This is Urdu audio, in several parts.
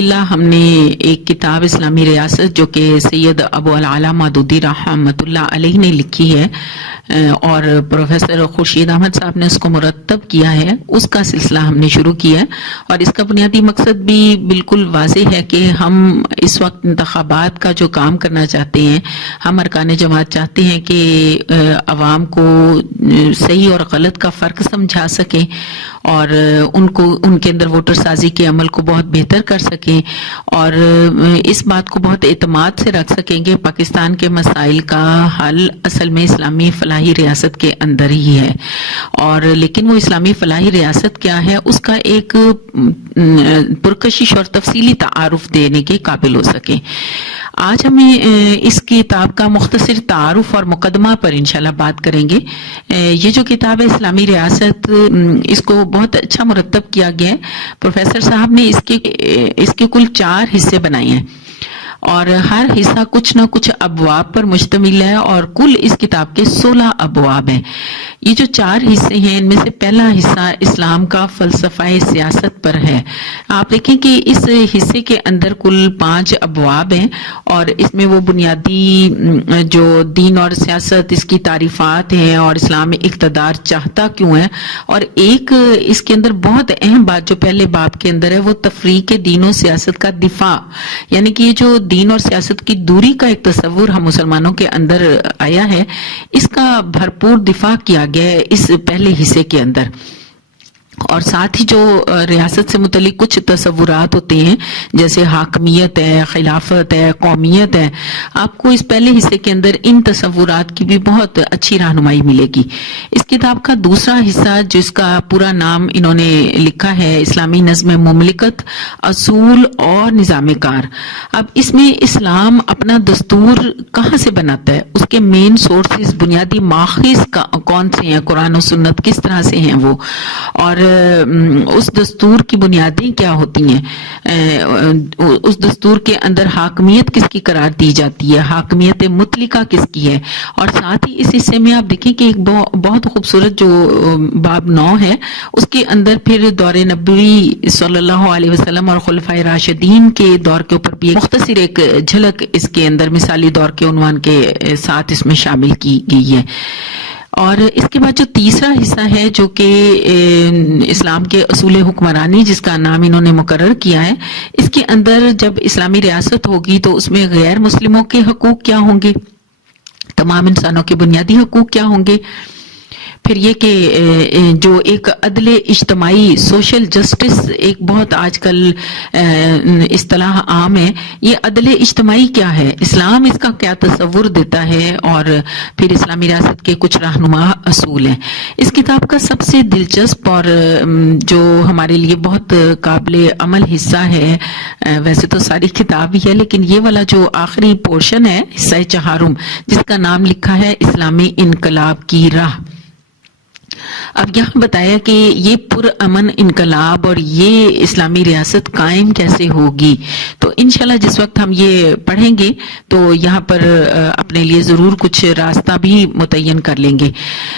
اللہ ہم نے ایک کتاب اسلامی ریاست جو کہ سید ابو العلا مودودی رحمۃ اللہ علیہ نے لکھی ہے اور پروفیسر خورشید احمد صاحب نے اس کو مرتب کیا ہے، اس کا سلسلہ ہم نے شروع کیا ہے۔ اور اس کا بنیادی مقصد بھی بالکل واضح ہے کہ ہم اس وقت انتخابات کا جو کام کرنا چاہتے ہیں، ہم ارکان جماعت چاہتے ہیں کہ عوام کو صحیح اور غلط کا فرق سمجھا سکیں اور ان کے اندر ووٹر سازی کے عمل کو بہت بہتر کر سکیں اور اس بات کو بہت اعتماد سے رکھ سکیں کہ پاکستان کے مسائل کا حل اصل میں اسلامی فلاحی ریاست کے اندر ہی ہے، اور لیکن وہ اسلامی فلاحی ریاست کیا ہے اس کا ایک پرکشش اور تفصیلی تعارف دینے کے قابل ہو سکے۔ آج ہمیں اس کتاب کا مختصر تعارف اور مقدمہ پر انشاءاللہ بات کریں گے۔ یہ جو کتاب ہے اسلامی ریاست، اس کو بہت اچھا مرتب کیا گیا ہے۔ پروفیسر صاحب نے اس کے کل 4 حصے بنائے ہیں اور ہر حصہ کچھ نہ کچھ ابواب پر مشتمل ہے اور کل اس کتاب کے 16 ابواب ہیں۔ یہ جو 4 حصے ہیں ان میں سے پہلا حصہ اسلام کا فلسفہ سیاست پر ہے۔ آپ دیکھیں کہ اس حصے کے اندر کل 5 ابواب ہیں اور اس میں وہ بنیادی جو دین اور سیاست، اس کی تعریفات ہیں اور اسلام اقتدار چاہتا کیوں ہے، اور ایک اس کے اندر بہت اہم بات جو پہلے باب کے اندر ہے وہ تفریق دین و سیاست کا دفاع، یعنی کہ یہ جو دین اور سیاست کی دوری کا ایک تصور ہم مسلمانوں کے اندر آیا ہے، اس کا بھرپور دفاع کیا گیا ہے اس پہلے حصے کے اندر۔ اور ساتھ ہی جو ریاست سے متعلق کچھ تصورات ہوتے ہیں جیسے حاکمیت ہے، خلافت ہے، قومیت ہے، آپ کو اس پہلے حصے کے اندر ان تصورات کی بھی بہت اچھی رہنمائی ملے گی۔ اس کتاب کا دوسرا حصہ جس کا پورا نام انہوں نے لکھا ہے اسلامی نظم مملکت، اصول اور نظام کار۔ اب اس میں اسلام اپنا دستور کہاں سے بناتا ہے، اس کے مین سورسز، بنیادی ماخذ کون سے ہیں، قرآن و سنت کس طرح سے ہیں وہ، اور اس دستور کی بنیادیں کیا ہوتی ہیں، اس دستور کے اندر حاکمیت کس کی قرار دی جاتی ہے، حاکمیت مطلقہ کس کی ہے۔ اور ساتھ ہی اس حصے میں آپ دیکھیں کہ ایک بہت خوبصورت جو باب 9 ہے اس کے اندر پھر دور نبوی صلی اللہ علیہ وسلم اور خلفائے راشدین کے دور کے اوپر بھی مختصر ایک جھلک اس کے اندر مثالی دور کے عنوان کے ساتھ اس میں شامل کی گئی ہے۔ اور اس کے بعد جو تیسرا حصہ ہے جو کہ اسلام کے اصول حکمرانی جس کا نام انہوں نے مقرر کیا ہے، اس کے اندر جب اسلامی ریاست ہوگی تو اس میں غیر مسلموں کے حقوق کیا ہوں گے، تمام انسانوں کے بنیادی حقوق کیا ہوں گے، پھر یہ کہ جو ایک عدل اجتماعی، سوشل جسٹس ایک بہت آج کل اصطلاح عام ہے، یہ عدل اجتماعی کیا ہے، اسلام اس کا کیا تصور دیتا ہے، اور پھر اسلامی ریاست کے کچھ رہنما اصول ہیں۔ اس کتاب کا سب سے دلچسپ اور جو ہمارے لیے بہت قابل عمل حصہ ہے، ویسے تو ساری کتاب ہی ہے لیکن یہ والا جو آخری پورشن ہے حصہ 4 جس کا نام لکھا ہے اسلامی انقلاب کی راہ۔ اب یہاں بتایا کہ یہ پرامن انقلاب اور یہ اسلامی ریاست قائم کیسے ہوگی، تو انشاءاللہ جس وقت ہم یہ پڑھیں گے تو یہاں پر اپنے لیے ضرور کچھ راستہ بھی متعین کر لیں گے۔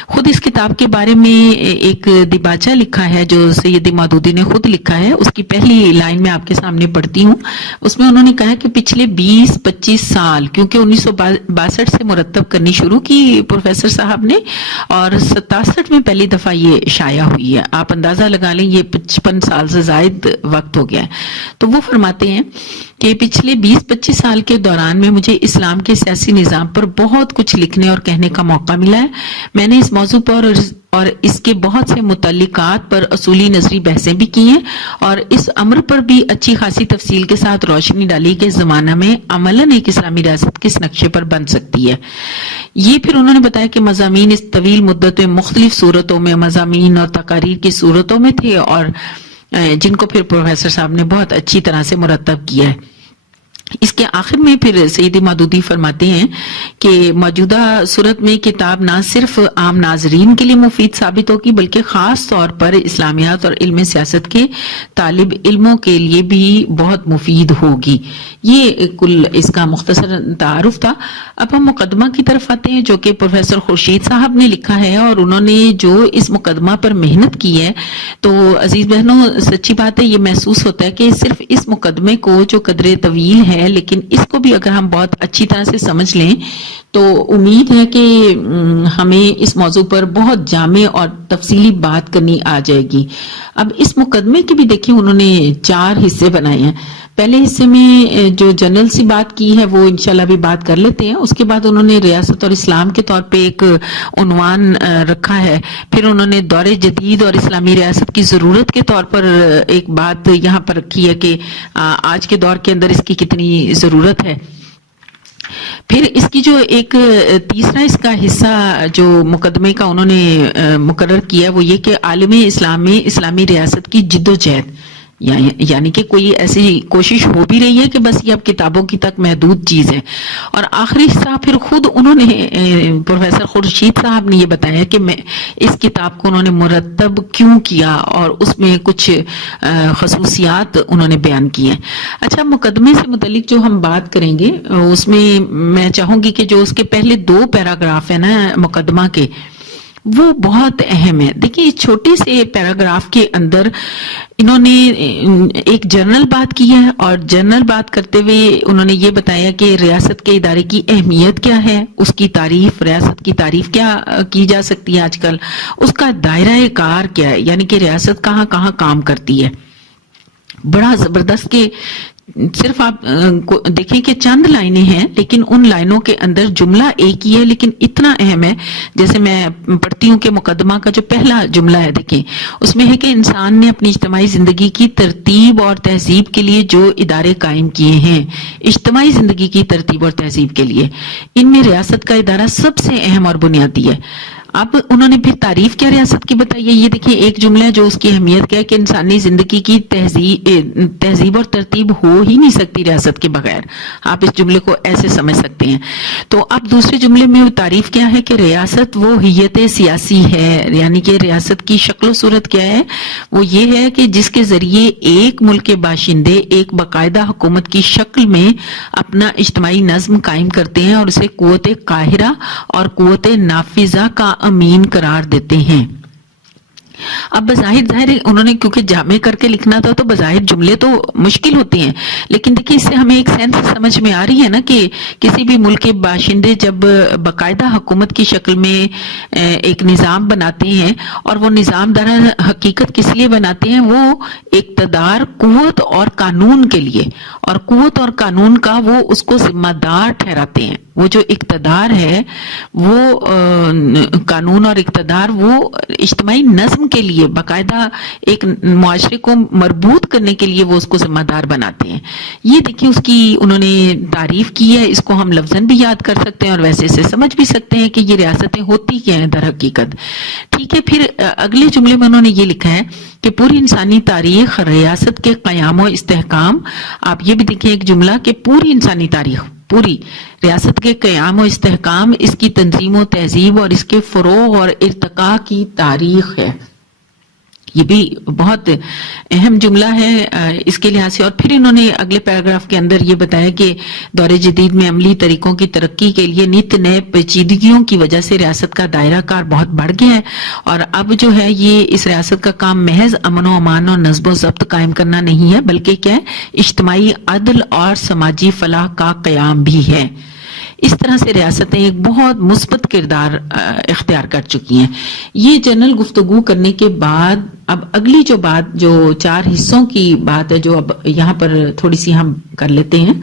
خود اس کتاب کے بارے میں ایک دیباچہ لکھا ہے جو سید مودودی نے خود لکھا ہے، اس کی پہلی لائن میں آپ کے سامنے پڑھتی ہوں۔ اس میں انہوں نے کہا کہ پچھلے 20-25 سال، کیونکہ 1962 سے مرتب کرنی شروع کی پروفیسر صاحب نے اور 67 میں پہلی دفعہ یہ شائع ہوئی ہے، آپ اندازہ لگا لیں یہ 55 سال سے زائد وقت ہو گیا ہے۔ تو وہ فرماتے ہیں کہ پچھلے 20-25 سال کے دوران میں مجھے اسلام کے سیاسی نظام پر بہت کچھ لکھنے اور کہنے کا موقع ملا ہے۔ میں نے اس موضوع پر اور اس کے بہت سے متعلقات پر اصولی نظری بحثیں بھی کی ہیں اور اس امر پر بھی اچھی خاصی تفصیل کے ساتھ روشنی ڈالی کہ زمانہ میں عملاً ایک اسلامی ریاست کس نقشے پر بن سکتی ہے۔ یہ پھر انہوں نے بتایا کہ مضامین اس طویل مدت میں مختلف صورتوں میں مضامین اور تقاریر کی صورتوں میں تھے اور جن کو پھر پروفیسر صاحب نے بہت اچھی طرح سے مرتب کیا ہے۔ اس کے آخر میں پھر سید مودودی فرماتے ہیں کہ موجودہ صورت میں کتاب نہ صرف عام ناظرین کے لیے مفید ثابت ہوگی بلکہ خاص طور پر اسلامیات اور علم سیاست کے طالب علموں کے لیے بھی بہت مفید ہوگی. یہ کل اس کا مختصر تعارف تھا. اب ہم مقدمہ کی طرف آتے ہیں جو کہ پروفیسر خورشید صاحب نے لکھا ہے، اور انہوں نے جو اس مقدمہ پر محنت کی ہے، تو عزیز بہنوں سچی بات ہے یہ محسوس ہوتا ہے کہ صرف اس مقدمے کو جو قدر طویل ہے لیکن اس کو بھی اگر ہم بہت اچھی طرح سے سمجھ لیں تو امید ہے کہ ہمیں اس موضوع پر بہت جامع اور تفصیلی بات کرنی آ جائے گی. اب اس مقدمے کی بھی دیکھیں انہوں نے 4 حصے بنائے ہیں. پہلے حصے میں جو جنرل سی بات کی ہے وہ انشاءاللہ بھی بات کر لیتے ہیں. اس کے بعد انہوں نے ریاست اور اسلام کے طور پہ ایک عنوان رکھا ہے. پھر انہوں نے دور جدید اور اسلامی ریاست کی ضرورت کے طور پر ایک بات یہاں پر رکھی ہے کہ آج کے دور کے اندر اس کی کتنی ضرورت ہے. پھر اس کی جو ایک تیسرا اس کا حصہ جو مقدمے کا انہوں نے مقرر کیا وہ یہ کہ عالم اسلام میں اسلامی ریاست کی جد و جہد، یعنی کہ کوئی ایسی کوشش ہو بھی رہی ہے کہ بس یہ اب کتابوں کی تک محدود چیز ہے. اور آخری حصہ پھر خود انہوں نے پروفیسر خورشید صاحب نے یہ بتایا کہ میں اس کتاب کو انہوں نے مرتب کیوں کیا اور اس میں کچھ خصوصیات انہوں نے بیان کی ہیں. اچھا، مقدمے سے متعلق جو ہم بات کریں گے اس میں میں چاہوں گی کہ جو اس کے پہلے 2 پیراگراف ہیں نا مقدمہ کے، وہ بہت اہم ہے. دیکھیں اس چھوٹے سے پیراگراف کے اندر انہوں نے ایک جنرل بات کی ہے، اور جنرل بات کرتے ہوئے انہوں نے یہ بتایا کہ ریاست کے ادارے کی اہمیت کیا ہے، اس کی تعریف، ریاست کی تعریف کیا کی جا سکتی ہے آج کل، اس کا دائرہ کار کیا ہے، یعنی کہ ریاست کہاں کہاں کام کرتی ہے. بڑا زبردست کہ صرف آپ دیکھیں کہ چند لائنیں ہیں لیکن ان لائنوں کے اندر جملہ ایک ہی ہے لیکن اتنا اہم ہے. جیسے میں پڑھتی ہوں کہ مقدمہ کا جو پہلا جملہ ہے دیکھیں اس میں ہے کہ انسان نے اپنی اجتماعی زندگی کی ترتیب اور تہذیب کے لیے جو ادارے قائم کیے ہیں، اجتماعی زندگی کی ترتیب اور تہذیب کے لیے ان میں ریاست کا ادارہ سب سے اہم اور بنیادی ہے. اب انہوں نے پھر تعریف کیا ریاست کی بتائی ہے. یہ دیکھیں ایک جملہ ہے جو اس کی اہمیت کیا ہے کہ انسانی زندگی کی تہذیب اور ترتیب ہو ہی نہیں سکتی ریاست کے بغیر. آپ اس جملے کو ایسے سمجھ سکتے ہیں. تو اب دوسرے جملے میں تعریف کیا ہے کہ ریاست وہ حیت سیاسی ہے، یعنی کہ ریاست کی شکل و صورت کیا ہے، وہ یہ ہے کہ جس کے ذریعے ایک ملک کے باشندے ایک باقاعدہ حکومت کی شکل میں اپنا اجتماعی نظم قائم کرتے ہیں اور اسے قوت قاہرہ اور قوت نافذہ کا امین قرار دیتے ہیں. اب بظاہر ظاہر انہوں نے کیونکہ جامع کر کے لکھنا تھا تو بظاہر جملے تو مشکل ہوتے ہیں، لیکن دیکھیے اس سے ہمیں ایک سینس سمجھ میں آ رہی ہے نا کہ کسی بھی ملک کے باشندے جب باقاعدہ حکومت کی شکل میں ایک نظام بناتے ہیں اور وہ نظام در حقیقت کس لیے بناتے ہیں، وہ اقتدار، قوت اور قانون کے لیے، اور قوت اور قانون کا وہ اس کو ذمہ دار ٹھہراتے ہیں. وہ جو اقتدار ہے وہ قانون اور اقتدار وہ اجتماعی نظم کے لیے باقاعدہ ایک معاشرے کو مربوط کرنے کے لیے وہ اس کو ذمہ دار بناتے ہیں. یہ دیکھیں اس کی انہوں نے تعریف کی ہے. اس کو ہم لفظاً بھی یاد کر سکتے ہیں اور ویسے سے سمجھ بھی سکتے ہیں کہ یہ ریاستیں ہوتی کیا ہیں در حقیقت. ٹھیک ہے، پھر اگلے جملے میں انہوں نے یہ لکھا ہے کہ پوری انسانی تاریخ ریاست کے قیام و استحکام. آپ یہ بھی دیکھیں ایک جملہ کہ پوری انسانی تاریخ، پوری ریاست کے قیام و استحکام، اس کی تنظیم و تہذیب اور اس کے فروغ اور ارتقاء کی تاریخ ہے. یہ بھی بہت اہم جملہ ہے اس کے لحاظ سے. اور پھر انہوں نے اگلے پیراگراف کے اندر یہ بتایا کہ دور جدید میں عملی طریقوں کی ترقی کے لیے نت نئے پیچیدگیوں کی وجہ سے ریاست کا دائرہ کار بہت بڑھ گیا ہے، اور اب جو ہے یہ اس ریاست کا کام محض امن و امان اور نظم و ضبط قائم کرنا نہیں ہے بلکہ کیا ہے، اجتماعی عدل اور سماجی فلاح کا قیام بھی ہے. اس طرح سے ریاستیں ایک بہت مثبت کردار اختیار کر چکی ہیں. یہ جنرل گفتگو کرنے کے بعد اب اگلی جو بات جو 4 حصوں کی بات ہے جو اب یہاں پر تھوڑی سی ہم کر لیتے ہیں.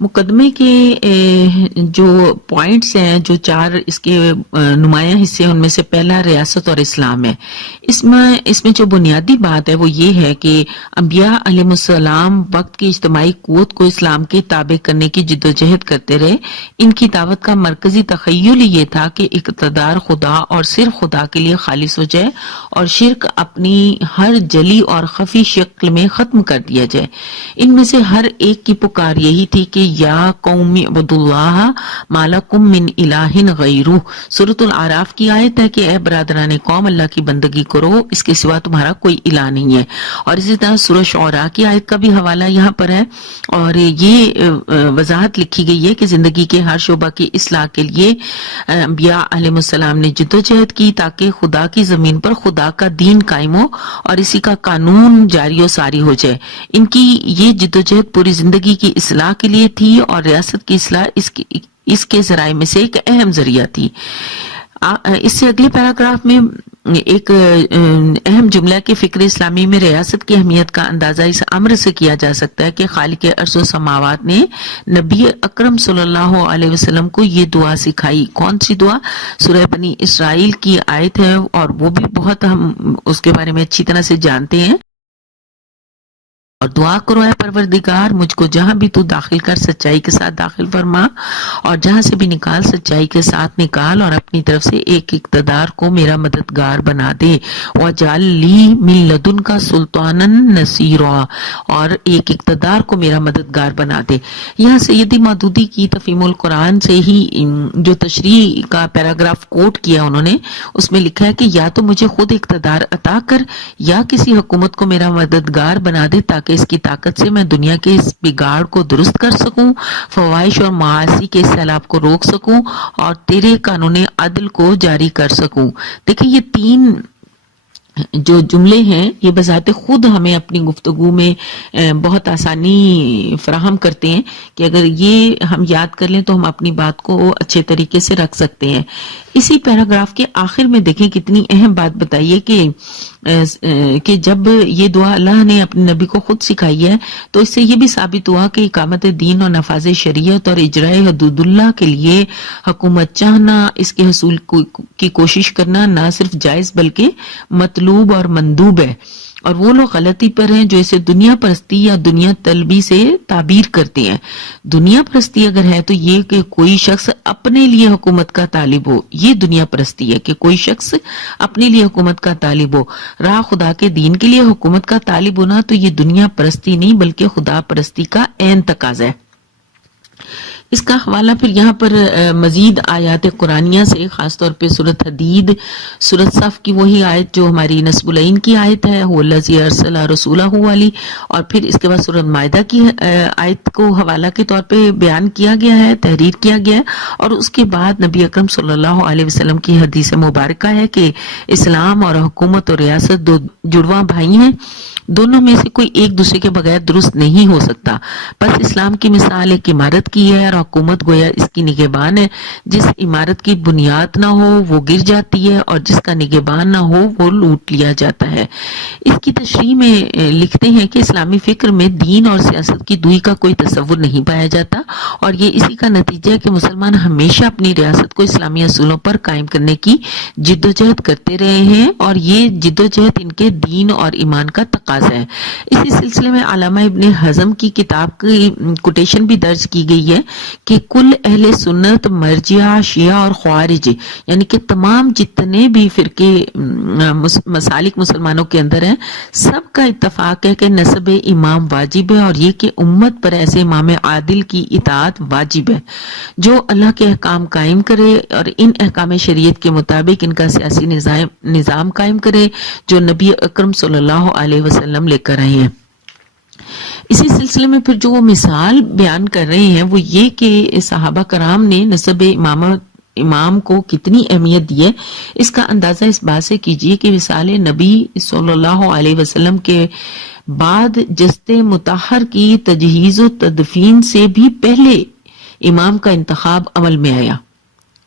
مقدمے کے جو پوائنٹس ہیں، جو 4 اس کے نمایاں حصے ہیں، ان میں سے پہلا ریاست اور اسلام ہے۔ اس میں جو بنیادی بات ہے وہ یہ ہے کہ انبیاء علیہ السلام وقت کی اجتماعی قوت کو اسلام کے تابع کرنے کی جدوجہد کرتے رہے۔ ان کی دعوت کا مرکزی تخیل یہ تھا کہ اقتدار خدا اور صرف خدا کے لیے خالص ہو جائے اور شرک اپنی ہر جلی اور خفی شکل میں ختم کر دیا جائے۔ ان میں سے ہر ایک کی پکار یہی تھی کہ یا قوم عبد اللہ ما لکم من الہ غیرہ۔ سورۃ الاعراف کی آیت ہے کہ اے برادران قوم، اللہ کی بندگی کرو، اس کے سوا تمہارا کوئی الہ نہیں ہے۔ اور اسی طرح سورہ شعراء کی آیت کا بھی حوالہ یہاں پر ہے، اور یہ وضاحت لکھی گئی ہے کہ زندگی کے ہر شعبہ کی اصلاح کے لیے انبیاء علیہ السلام نے جدوجہد کی تاکہ خدا کی زمین پر خدا کا دین قائم ہو اور اسی کا قانون جاری و ساری ہو جائے۔ ان کی یہ جدوجہد پوری زندگی کی اصلاح کے لیے تھی، اور ریاست کی اصلاح اس کے ذرائع میں سے ایک اہم ذریعہ تھی۔ اس سے اگلے پیراگراف میں ایک اہم جملہ کہ فکر اسلامی میں ریاست کی اہمیت کا اندازہ اس امر سے کیا جا سکتا ہے کہ خالق ارض و سماوات نے نبی اکرم صلی اللہ علیہ وسلم کو یہ دعا سکھائی۔ کون سی دعا؟ سورہ بنی اسرائیل کی آیت ہے، اور وہ بھی بہت ہم اس کے بارے میں اچھی طرح سے جانتے ہیں۔ اور دعا کرو اے پروردگار، مجھ کو جہاں بھی تو داخل کر سچائی کے ساتھ داخل فرما، اور جہاں سے بھی نکال سچائی کے ساتھ نکال، اور اپنی طرف سے ایک اقتدار کو میرا مددگار بنا دے۔ وَجَعَلْ لِي مِن لَدُنْكَ سُلْطَانًا نَصِيرًا، اور ایک اقتدار کو میرا مددگار بنا دے۔ یہاں سیدی مودودی کی تفہیم القرآن سے ہی جو تشریح کا پیراگراف کوٹ کیا انہوں نے، اس میں لکھا ہے کہ یا تو مجھے خود اقتدار عطا کر یا کسی حکومت کو میرا مددگار بنا دے تاکہ اس کی طاقت سے میں دنیا کے اس بگاڑ کو درست کر سکوں، فواحش اور معاصی کے سیلاب کو روک سکوں، اور تیرے قانون عدل کو جاری کر سکوں۔ دیکھیں یہ 3 جو جملے ہیں یہ بذات خود ہمیں اپنی گفتگو میں بہت آسانی فراہم کرتے ہیں کہ اگر یہ ہم یاد کر لیں تو ہم اپنی بات کو اچھے طریقے سے رکھ سکتے ہیں۔ اسی پیراگراف کے آخر میں دیکھیں کتنی اہم بات بتائیے کہ جب یہ دعا اللہ نے اپنے نبی کو خود سکھائی ہے تو اس سے یہ بھی ثابت ہوا کہ اقامت دین اور نفاذ شریعت اور اجراء حدود اللہ کے لیے حکومت چاہنا، اس کے حصول کی کوشش کرنا نہ صرف جائز بلکہ مطلوب اور مندوب ہے۔ اور وہ لوگ غلطی پر ہیں جو اسے دنیا پرستی یا دنیا طلبی سے تعبیر کرتے ہیں۔ دنیا پرستی اگر ہے تو یہ کہ کوئی شخص اپنے لیے حکومت کا طالب ہو، یہ دنیا پرستی ہے کہ کوئی شخص اپنے لیے حکومت کا طالب ہو۔ راہ خدا کے دین کے لیے حکومت کا طالب ہونا تو یہ دنیا پرستی نہیں بلکہ خدا پرستی کا عین تقاضا ہے۔ اس کا حوالہ پھر یہاں پر مزید آیات قرآنیہ سے، خاص طور پہ سورۃ حدید، سورۃ صف کی وہی آیت جو ہماری نصب العین کی آیت ہے، هو الذی ارسل رسولہ والی، اور پھر اس کے بعد سورۃ مائدہ کی آیت کو حوالہ کے طور پہ بیان کیا گیا ہے، تحریر کیا گیا ہے، اور اس کے بعد نبی اکرم صلی اللہ علیہ وسلم کی حدیث مبارکہ ہے کہ اسلام اور حکومت اور ریاست 2 جڑواں بھائی ہیں، دونوں میں سے کوئی ایک دوسرے کے بغیر درست نہیں ہو سکتا۔ بس اسلام کی مثال ایک عمارت کی ہے اور حکومت گویا اس کی نگہبان ہے۔ جس عمارت کی بنیاد نہ ہو وہ گر جاتی ہے، اور جس کا نگہبان نہ ہو وہ لوٹ لیا جاتا ہے۔ اس کی تشریح میں لکھتے ہیں کہ اسلامی فکر میں دین اور سیاست کی دوئی کا کوئی تصور نہیں پایا جاتا، اور یہ اسی کا نتیجہ ہے کہ مسلمان ہمیشہ اپنی ریاست کو اسلامی اصولوں پر قائم کرنے کی جدوجہد کرتے رہے ہیں، اور یہ جدوجہد ان کے دین اور ایمان کا تقاضا ہے۔ اسی سلسلے میں علامہ ابن حزم کی کتاب کی کوٹیشن بھی درج کی گئی ہے کہ کل اہل سنت، مرجعہ، شیعہ اور خوارج، یعنی کہ تمام جتنے بھی فرقے مسالک مسلمانوں کے اندر ہیں، سب کا اتفاق ہے کہ نسب امام واجب ہے، اور یہ کہ امت پر ایسے امام عادل کی اطاعت واجب ہے جو اللہ کے احکام قائم کرے اور ان احکام شریعت کے مطابق ان کا سیاسی نظام قائم کرے جو نبی اکرم صلی اللہ علیہ وسلم لے کر آئے ہیں۔ اسی سلسلے میں پھر جو وہ مثال بیان کر رہے ہیں وہ یہ کہ صحابہ کرام نے نسب امام کو کتنی اہمیت دی ہے، اس کا اندازہ اس بات سے کیجئے کہ وصال نبی صلی اللہ علیہ وسلم کے بعد جسد مطہر کی تجہیز و تدفین سے بھی پہلے امام کا انتخاب عمل میں آیا۔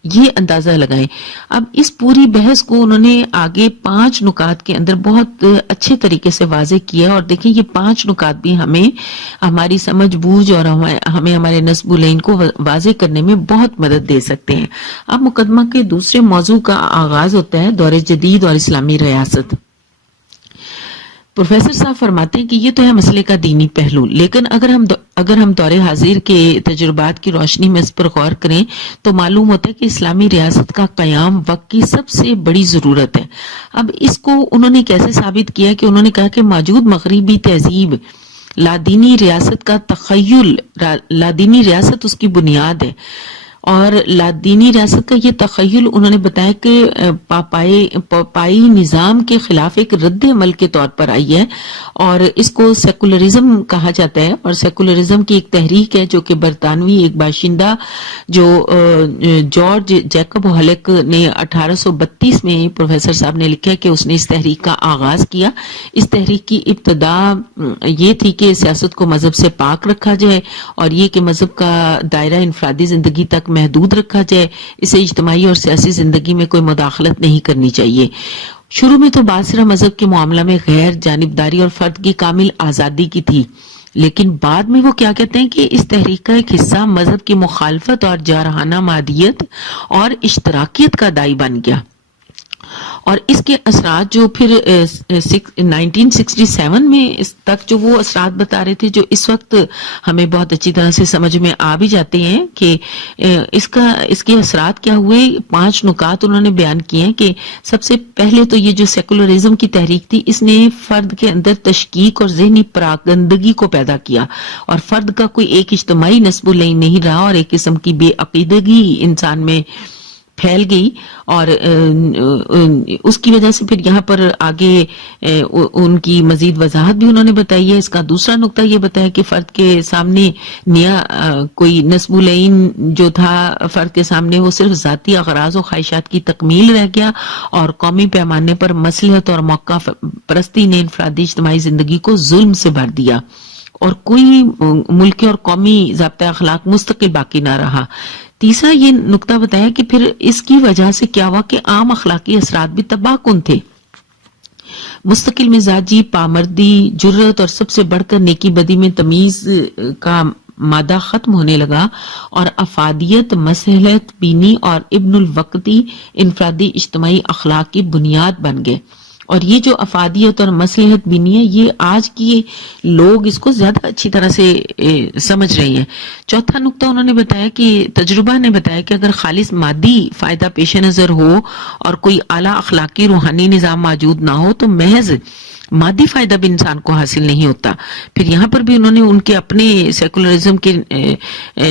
یہ اندازہ لگائیں. اب اس پوری بحث کو انہوں نے آگے 5 نکات کے اندر بہت اچھے طریقے سے واضح کیا, اور دیکھیں یہ 5 نکات بھی ہمیں ہماری سمجھ بوجھ اور ہمیں ہمارے نصب العین کو واضح کرنے میں بہت مدد دے سکتے ہیں. اب مقدمہ کے دوسرے موضوع کا آغاز ہوتا ہے دور جدید اور اسلامی ریاست. پروفیسر صاحب فرماتے ہیں کہ یہ تو ہے مسئلے کا دینی پہلو, لیکن اگر ہم دور حاضر کے تجربات کی روشنی میں اس پر غور کریں تو معلوم ہوتا ہے کہ اسلامی ریاست کا قیام وقت کی سب سے بڑی ضرورت ہے. اب اس کو انہوں نے کیسے ثابت کیا کہ انہوں نے کہا کہ موجود مغربی تہذیب لادینی ریاست کا تخیل, لادینی ریاست اس کی بنیاد ہے, اور لادینی ریاست کا یہ تخیل انہوں نے بتایا کہ پاپائی نظام کے خلاف ایک رد عمل کے طور پر آئی ہے, اور اس کو سیکولرزم کہا جاتا ہے. اور سیکولرزم کی ایک تحریک ہے جو کہ برطانوی ایک باشندہ جو جارج جیکب ہلک نے 1832 میں پروفیسر صاحب نے لکھا کہ اس نے اس تحریک کا آغاز کیا. اس تحریک کی ابتدا یہ تھی کہ سیاست کو مذہب سے پاک رکھا جائے, اور یہ کہ مذہب کا دائرہ انفرادی زندگی تک محدود رکھا جائے, اسے اجتماعی اور سیاسی زندگی میں کوئی مداخلت نہیں کرنی چاہیے. شروع میں تو باصرہ مذہب کے معاملہ میں غیر جانبداری اور فرد کی کامل آزادی کی تھی, لیکن بعد میں وہ کیا کہتے ہیں کہ اس تحریک کا ایک حصہ مذہب کی مخالفت اور جارحانہ مادیت اور اشتراکیت کا داعی بن گیا. اور اس کے اثرات جو پھر 1967 میں اس تک جو وہ اثرات بتا رہے تھے, جو اس وقت ہمیں بہت اچھی طرح سے سمجھ میں آ بھی جاتے ہیں کہ اس کے اثرات کیا ہوئے. 5 نکات انہوں نے بیان کیے ہیں کہ سب سے پہلے تو یہ جو سیکولرزم کی تحریک تھی, اس نے فرد کے اندر تشکیک اور ذہنی پراگندگی کو پیدا کیا, اور فرد کا کوئی ایک اجتماعی نصب العین نہیں رہا, اور ایک قسم کی بے عقیدگی انسان میں پھیل گئی. اور اس کی وجہ سے پھر یہاں پر آگے ان کی مزید وضاحت بھی انہوں نے بتائی ہے. اس کا دوسرا نقطہ یہ بتایا کہ فرد کے سامنے نیا کوئی نصب العین جو تھا فرد کے سامنے, وہ صرف ذاتی اغراض و خواہشات کی تکمیل رہ گیا, اور قومی پیمانے پر مصلحت اور موقع پرستی نے انفرادی اجتماعی زندگی کو ظلم سے بھر دیا, اور کوئی ملکی اور قومی ضابطہ اخلاق مستقل باقی نہ رہا. تیسرا یہ نقطہ بتایا کہ پھر اس کی وجہ سے کیا ہوا کہ عام اخلاقی اثرات بھی تباہ کن تھے. مستقل مزاجی, پامردی, جرت اور سب سے بڑھ کر نیکی بدی میں تمیز کا مادہ ختم ہونے لگا, اور افادیت, مصلحت بینی اور ابن الوقتی انفرادی اجتماعی اخلاق کی بنیاد بن گئے. اور یہ جو افادیت اور مصلحت بینی ہے, یہ آج کی لوگ اس کو زیادہ اچھی طرح سے سمجھ رہے ہیں. چوتھا نقطہ انہوں نے بتایا کہ تجربہ نے بتایا کہ اگر خالص مادی فائدہ پیش نظر ہو اور کوئی اعلیٰ اخلاقی روحانی نظام موجود نہ ہو تو محض مادی فائدہ بھی انسان کو حاصل نہیں ہوتا. پھر یہاں پر بھی انہوں نے ان کے اپنے سیکولرزم کے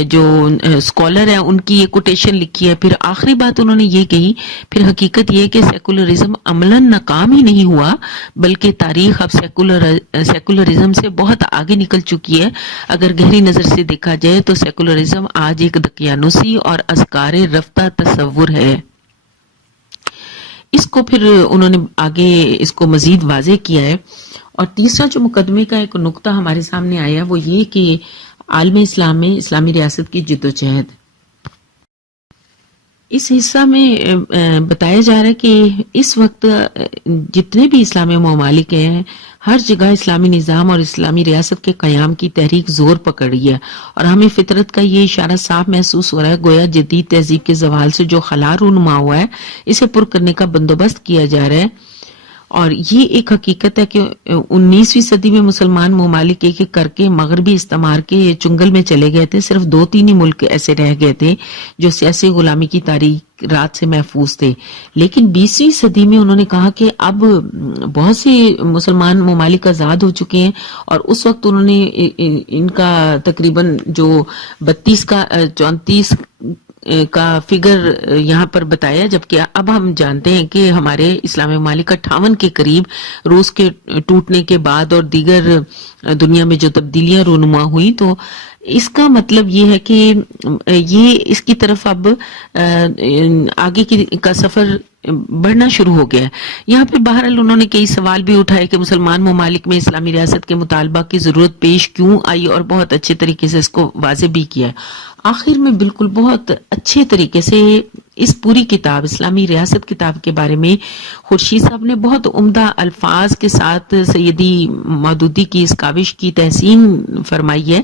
جو اسکالر ہیں ان کی یہ کوٹیشن لکھی ہے. پھر آخری بات انہوں نے یہ کہی, پھر حقیقت یہ کہ سیکولرزم عملاً ناکام ہی نہیں ہوا, بلکہ تاریخ اب سیکولرزم سے بہت آگے نکل چکی ہے. اگر گہری نظر سے دیکھا جائے تو سیکولرزم آج ایک دقیانوسی اور ازکار رفتہ تصور ہے. اس کو پھر انہوں نے آگے اس کو مزید واضح کیا ہے. اور تیسرا جو مقدمے کا ایک نقطہ ہمارے سامنے آیا وہ یہ کہ عالم اسلام میں اسلامی ریاست کی جدوجہد. اس حصہ میں بتایا جا رہا ہے کہ اس وقت جتنے بھی اسلامی ممالک ہیں ہر جگہ اسلامی نظام اور اسلامی ریاست کے قیام کی تحریک زور پکڑ رہی ہے, اور ہمیں فطرت کا یہ اشارہ صاف محسوس ہو رہا ہے گویا جدید تہذیب کے زوال سے جو خلا رونما ہوا ہے اسے پر کرنے کا بندوبست کیا جا رہا ہے. اور یہ ایک حقیقت ہے کہ 19ویں صدی میں مسلمان ممالک ایک ایک کر کے مغربی استعمار کے چنگل میں چلے گئے تھے. صرف 2-3 ہی ملک ایسے رہ گئے تھے جو سیاسی غلامی کی تاریخ رات سے محفوظ تھے. لیکن 20ویں صدی میں انہوں نے کہا کہ اب بہت سے مسلمان ممالک آزاد ہو چکے ہیں, اور اس وقت انہوں نے ان کا تقریباً جو 34 کا فگر یہاں پر بتایا, جبکہ اب ہم جانتے ہیں کہ ہمارے اسلامی ممالک 58 کے قریب روس کے ٹوٹنے کے بعد اور دیگر دنیا میں جو تبدیلیاں رونما ہوئی, تو اس کا مطلب یہ ہے کہ یہ اس کی طرف اب آگے کا سفر بڑھنا شروع ہو گیا ہے. یہاں پہ بہرحال انہوں نے کئی سوال بھی اٹھائے کہ مسلمان ممالک میں اسلامی ریاست کے مطالبہ کی ضرورت پیش کیوں آئی, اور بہت اچھے طریقے سے اس کو واضح بھی کیا ہے. آخر میں بالکل بہت اچھے طریقے سے اس پوری کتاب اسلامی ریاست کتاب کے بارے میں خورشید صاحب نے بہت عمدہ الفاظ کے ساتھ سیدی مودودی کی اس کاوش کی تحسین فرمائی ہے.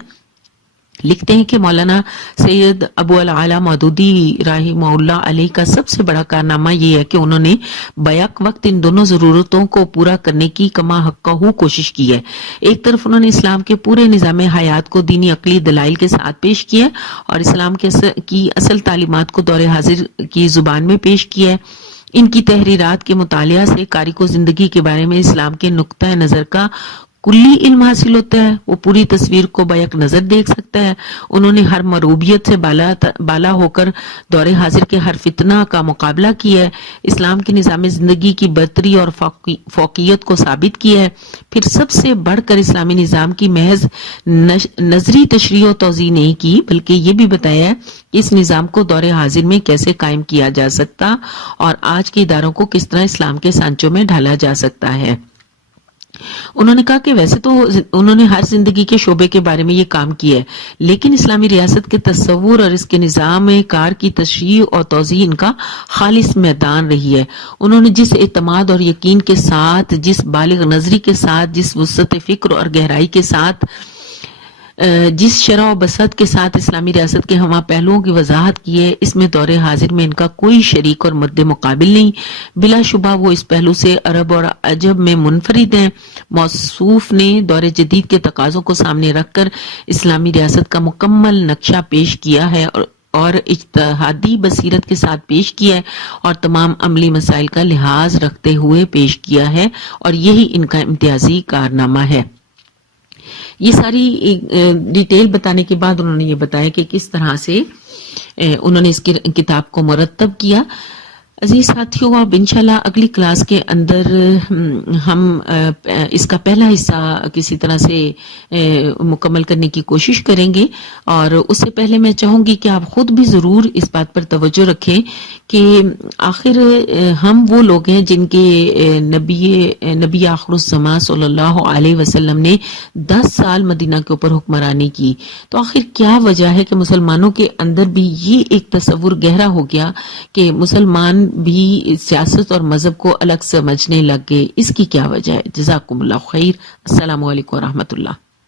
لکھتے ہیں کہ مولانا سید ابو العالی مودودی رحمہ اللہ علیہ کا سب سے بڑا کارنامہ یہ ہے کہ انہوں نے بیک وقت ان دونوں ضرورتوں کو پورا کرنے کی کما حقہ کوشش کی ہے. ایک طرف انہوں نے اسلام کے پورے نظام حیات کو دینی عقلی دلائل کے ساتھ پیش کیا ہے اور اسلام کی اصل تعلیمات کو دور حاضر کی زبان میں پیش کیا ہے. ان کی تحریرات کے مطالعہ سے قاری کو زندگی کے بارے میں اسلام کے نقطہ نظر کا کلی علم حاصل ہوتا ہے. وہ پوری تصویر کو بیک نظر دیکھ سکتا ہے. انہوں نے ہر مروبیت سے بالا ہو کر دور حاضر کے ہر فتنہ کا مقابلہ کیا ہے. اسلام کے نظام زندگی کی برتری اور فوقیت کو ثابت کیا ہے. پھر سب سے بڑھ کر اسلامی نظام کی محض نظری تشریح و توضیح نہیں کی بلکہ یہ بھی بتایا ہے کہ اس نظام کو دور حاضر میں کیسے قائم کیا جا سکتا اور آج کے اداروں کو کس طرح اسلام کے سانچوں میں ڈھالا جا سکتا ہے. انہوں نے کہا کہ ویسے تو انہوں نے ہر زندگی کے شعبے کے بارے میں یہ کام کیا ہے لیکن اسلامی ریاست کے تصور اور اس کے نظام کار کی تشریح اور توضیح ان کا خالص میدان رہی ہے. انہوں نے جس اعتماد اور یقین کے ساتھ، جس بالغ نظری کے ساتھ، جس وسعت فکر اور گہرائی کے ساتھ، جس شرح و بسط کے ساتھ اسلامی ریاست کے ہمہ پہلوؤں کی وضاحت کی ہے، اس میں دور حاضر میں ان کا کوئی شریک اور مد مقابل نہیں. بلا شبہ وہ اس پہلو سے عرب اور عجب میں منفرد ہیں. موصوف نے دور جدید کے تقاضوں کو سامنے رکھ کر اسلامی ریاست کا مکمل نقشہ پیش کیا ہے اور اجتہادی بصیرت کے ساتھ پیش کیا ہے اور تمام عملی مسائل کا لحاظ رکھتے ہوئے پیش کیا ہے اور یہی ان کا امتیازی کارنامہ ہے. یہ ساری ڈیٹیل بتانے کے بعد انہوں نے یہ بتایا کہ کس طرح سے انہوں نے اس کتاب کو مرتب کیا. عزیز ساتھیوں، اب انشاءاللہ اگلی کلاس کے اندر ہم اس کا پہلا حصہ کسی طرح سے مکمل کرنے کی کوشش کریں گے اور اس سے پہلے میں چاہوں گی کہ آپ خود بھی ضرور اس بات پر توجہ رکھیں کہ آخر ہم وہ لوگ ہیں جن کے نبی آخر الزماں صلی اللہ علیہ وسلم نے 10 سال مدینہ کے اوپر حکمرانی کی. تو آخر کیا وجہ ہے کہ مسلمانوں کے اندر بھی یہ ایک تصور گہرا ہو گیا کہ مسلمان بھی سیاست اور مذہب کو الگ سمجھنے لگ گئے؟ اس کی کیا وجہ ہے؟ جزاکم اللہ خیر. السلام علیکم ورحمۃ اللہ.